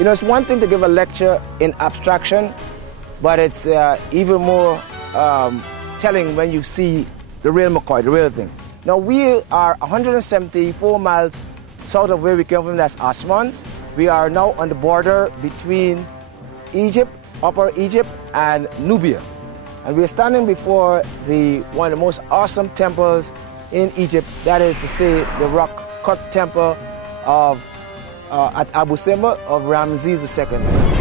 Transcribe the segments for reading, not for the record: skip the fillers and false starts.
You know, it's one thing to give a lecture in abstraction, but it's even more telling when you see the real McCoy, the real thing. Now, we are 174 miles south of where we came from, that's Aswan. We are now on the border between Egypt, Upper Egypt, and Nubia. And we are standing before one of the most awesome temples in Egypt, that is to say, the rock-cut temple of at Abu Simbel of Ramesses II.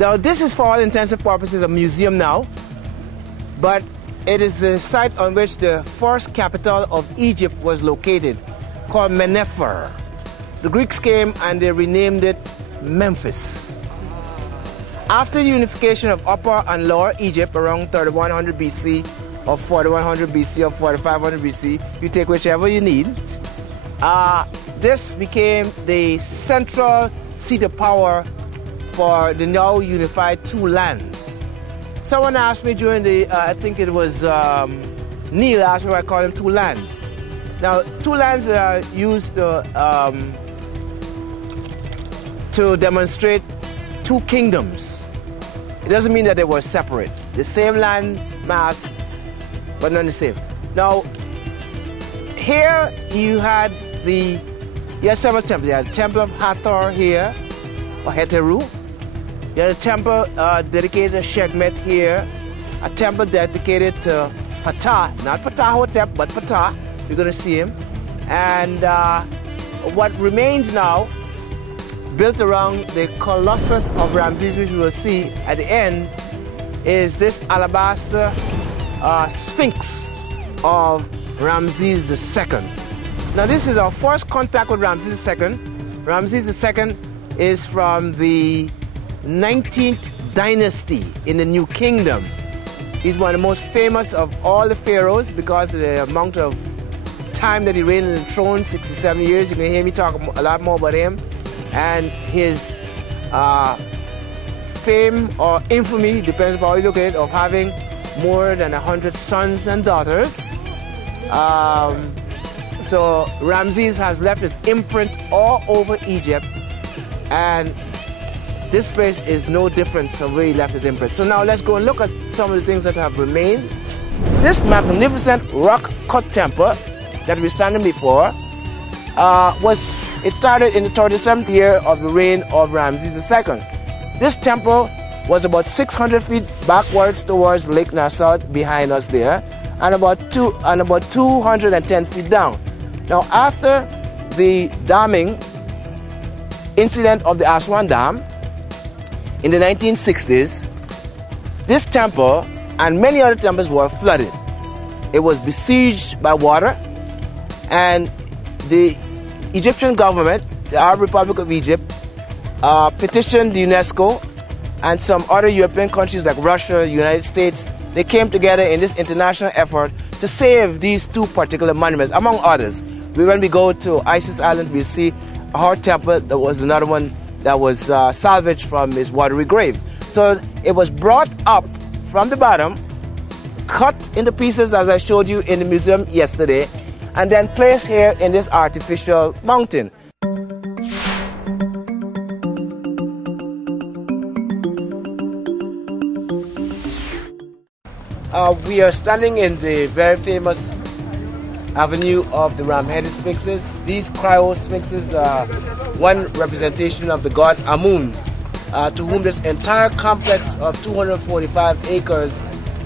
Now, this is for all intents and purposes a museum now, but it is the site on which the first capital of Egypt was located, called Mennefer. The Greeks came and they renamed it Memphis. After the unification of Upper and Lower Egypt around 3100 BC, or 4100 BC, or 4500 BC, you take whichever you need, this became the central seat of power for the now unified two lands. Someone asked me during the, I think it was Neil asked me why I call them two lands. Now, two lands are used to demonstrate two kingdoms. It doesn't mean that they were separate. The same land mass, but not the same. Now, here you had several temples. You had the Temple of Hathor here, or Heteru. You had a temple dedicated to Sekhmet here, a temple dedicated to Ptah, not Ptahhotep, but Ptah. You're going to see him. And what remains now, built around the colossus of Ramesses, which we will see at the end, is this alabaster sphinx of Ramesses II. Now, this is our first contact with Ramesses II. Ramesses II is from the 19th dynasty in the New Kingdom. He's one of the most famous of all the pharaohs because of the amount of time that he reigned on the throne, 67 years. You can hear me talk a lot more about him. And his fame or infamy, depends on how you look at it, of having more than 100 sons and daughters. So Ramesses has left his imprint all over Egypt, and this place is no different from where he left his imprint. So now let's go and look at some of the things that have remained. This magnificent rock-cut temple that we're standing before it started in the 37th year of the reign of Ramesses II. This temple was about 600 feet backwards towards Lake Nasser behind us there, and about 210 feet down. Now, after the damming incident of the Aswan Dam in the 1960s, this temple and many other temples were flooded. It was besieged by water, and the Egyptian government, the Arab Republic of Egypt, petitioned the UNESCO and some other European countries like Russia, United States. They came together in this international effort to save these two particular monuments, among others. When we go to Isis Island, we'll see a hard temple. There was another one that was salvaged from his watery grave. So it was brought up from the bottom, cut into pieces as I showed you in the museum yesterday, and then placed here in this artificial mountain. We are standing in the very famous avenue of the ram-headed sphinxes. These cryo-sphinxes are one representation of the god Amun, to whom this entire complex of 245 acres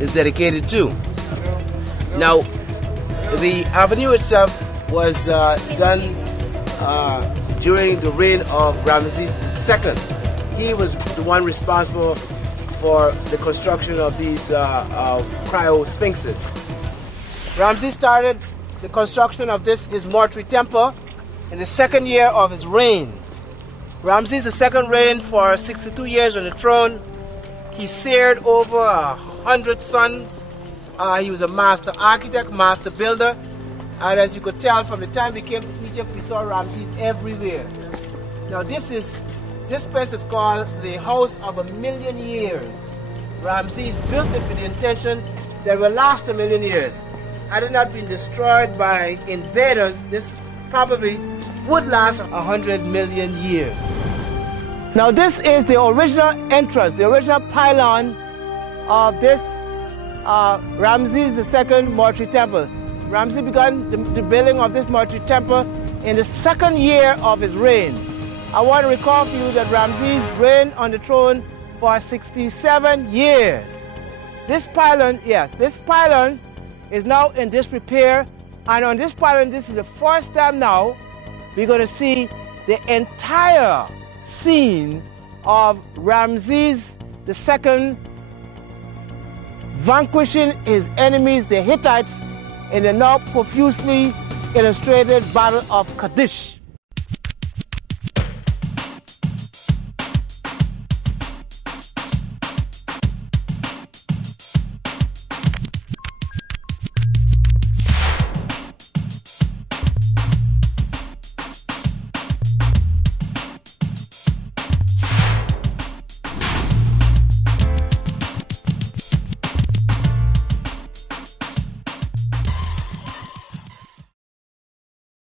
is dedicated to. Now, the avenue itself was done during the reign of Ramesses II. He was the one responsible for the construction of these cryo-sphinxes. Ramesses started the construction of his mortuary temple in the second year of his reign. Ramesses II reigned for 62 years on the throne. He sired over 100 sons. He was a master architect, master builder. And as you could tell from the time we came to Egypt, we saw Ramesses everywhere. Now this place is called the House of 1,000,000 Years. Ramesses built it with the intention that it will last 1,000,000 years. Had it not been destroyed by invaders, this probably would last 100 million years. Now this is the original entrance, the original pylon of this Ramesses II mortuary temple. Ramesses began the building of this mortuary temple in the second year of his reign. I want to recall to you that Ramesses reigned on the throne for 67 years. This pylon, this pylon is now in disrepair, and on this pylon, this is the first time now we're going to see the entire scene of Ramesses II vanquishing his enemies, the Hittites, in the now profusely illustrated Battle of Kadesh.